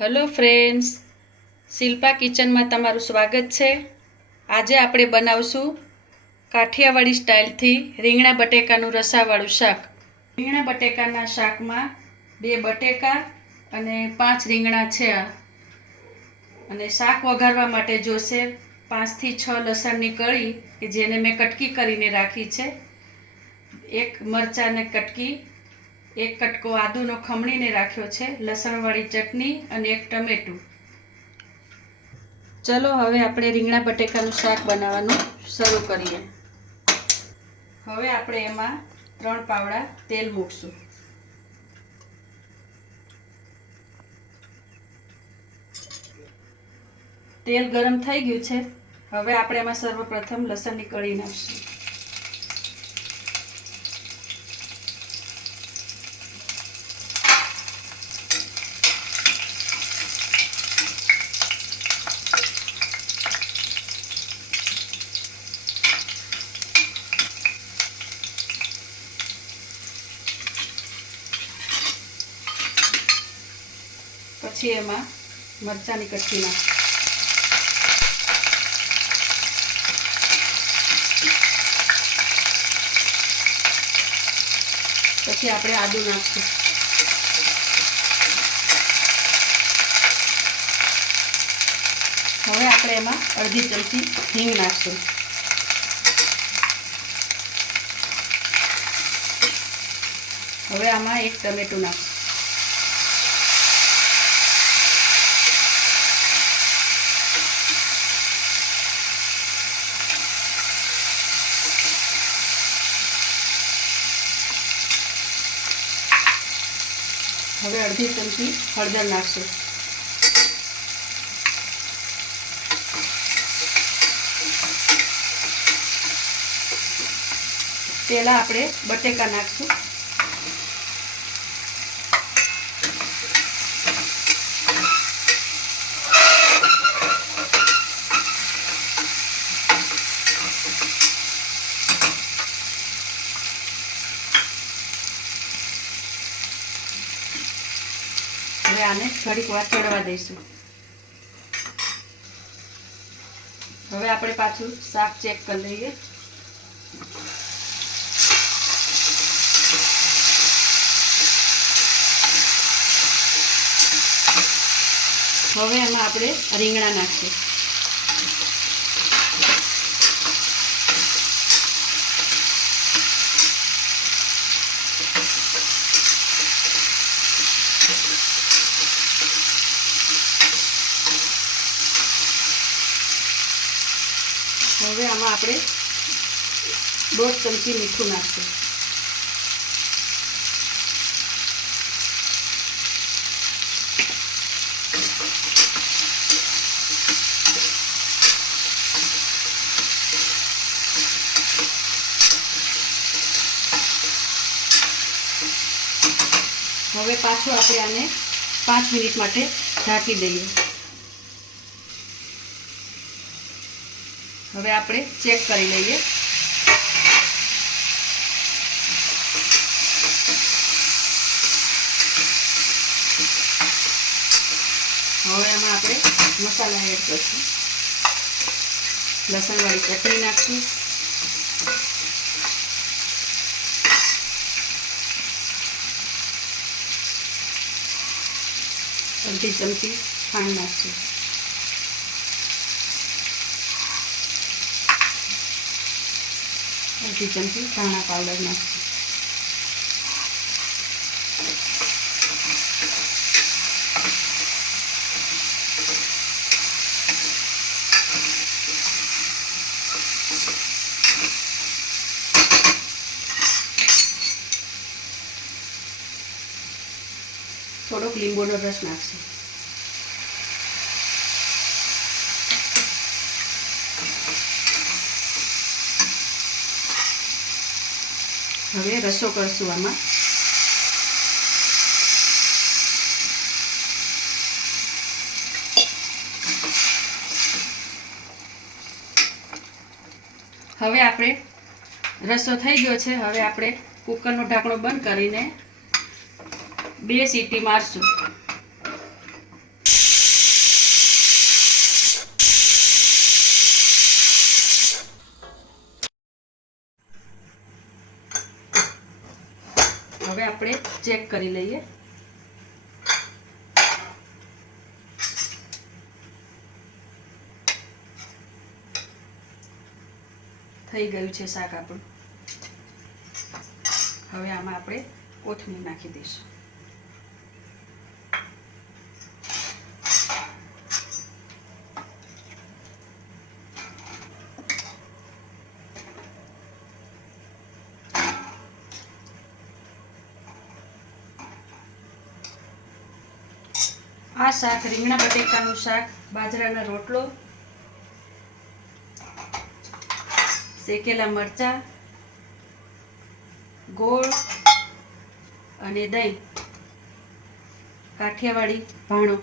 Hello friends, Shilpa કિચનમાં તમારું સ્વાગત છે। આજે આપણે બનાવશું કાઠિયાવાડી સ્ટાઇલથી રીંગણા બટેકાનું રસાવાળું શાક। રીંગણા બટેકાના શાકમાં 2 બટેકા અને 5 રીંગણા છે અને શાક વઘારવા માટે જોશે 5 થી 6 લસણની કળી કે જેને મેં કટકી કરીને રાખી છે, 1 મરચાંની કટકી, 1 કટકો આદુનો ખમણીને રાખ્યો છે, લસણવાળી ચટણી અને 1 ટમેટું। ચલો હવે આપણે રીંગણા બટેકાનું શાક બનાવવાનું શરૂ કરીએ। હવે આપણે એમાં 3 પાવડા તેલ મૂકશું। તેલ ગરમ થઈ ગયું છે। હવે આપણે એમાં સર્વપ્રથમ લસણની કળી નાખશું। પછી એમાં મરચાંની કટકી નાખશું। પછી આપણે આદુ નાખશું। હવે આપણે એમાં અડધી ચમચી હિંગ નાખશું। હવે આમાં 1 ટમેટું નાખશું। હવે અડધી ચમચી હળદર નાખશું। પહેલા આપણે બટેકા નાખશું। હવે આને થોડીક વાર ચડવા દઈશું। હવે આપણે પાછું શાક ચેક કરી લઈએ। હવે એમાં આપણે રીંગણા નાખીએ। હવે આમાં આપણે 1.5 ચમચી મીઠું નાખશું। હવે પાછું આપણે આને 5 મિનિટ માટે ઢાંકી દઈએ। હવે આપણે ચેક કરી લઈએ। હવે આમાં આપણે મસાલા એડ કરીશું। લસણવાળી ચટણી નાખશું, અડધી ચમચી ખાંડ નાખશું, અડધી ચમચી ધાણા પાવડર નાખશું। થોડોક લીંબુનો રસ નાખશું। હવે રસો કરશું આમાં। હવે આપણે રસો થઈ ગયો છે। હવે આપણે કુકરનું ઢાંકણું બંધ કરીને 2 સીટી મારશું। હવે આપણે ચેક કરી લઈએ. થઈ ગયું છે શાક આપણું. હવે આમાં આપણે કોથમીર નાખી દઈશું. આ શાક રીંગણા બટેકાનું શાક, બાજરાના રોટલો, શેકેલા મરચાં, ગોળ અને દહીં, કાઠિયાવાડી ભાણો